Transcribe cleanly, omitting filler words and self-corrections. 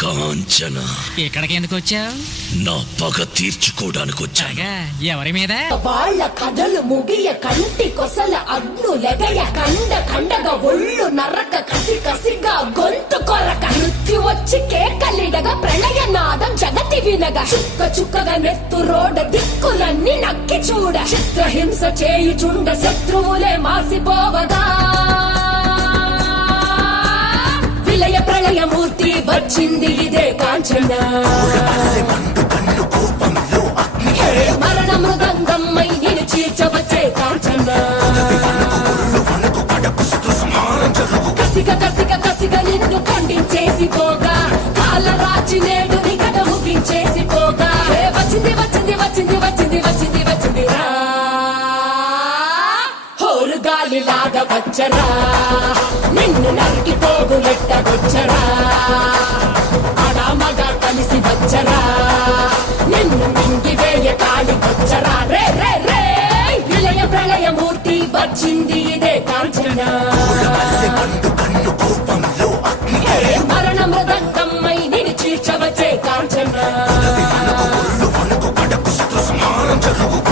కాంచన, ఇక్కడికి ఎందుకు వచ్చావు? నా పగ తీర్చుకోవడానికి వచ్చాగా. ఎవరి మీద? వాళ్ళ కథలు ముగియ కంటి కొసల అగ్ను లెగయ కండ కండగా ఒళ్ళు నరక కసి కసిగా గొంతు కొరక మృత్యు వచ్చి కేకలిడగా ప్రళయ నాదం జగతి వినగా చుక్క చుక్కగా నెత్తు రోడ దిక్కులన్నీ నక్కి చూడ చిత్రహింస చేయుచుండ శత్రువులే మాసిపోవగా విలయ ప్రళయమూర్తి వచ్చింది ఇదే కాంచన. మరణ మృదంగమ్మై నిన్ను చీల్చవచ్చే కాంచన. కసిగ కసిగ కసిగ నిన్ను ఖండించేసి పోగా కాలరాచి నేడు నిగడ ముగించేసి పోగా వచ్చింది వచ్చింది వచ్చింది వచ్చింది వచ్చింది వచ్చింది రా హోరు గాలిలాగా వచ్చరా నిన్ను నరికి పోగులెట్టగొచ్చరా అడామగా కలిసి వచ్చరా నిన్ను మింగివేయ కాలికొచ్చరా రే రే రే విలయ ప్రళయమూర్తి వచ్చింది ఇదే కాంచన.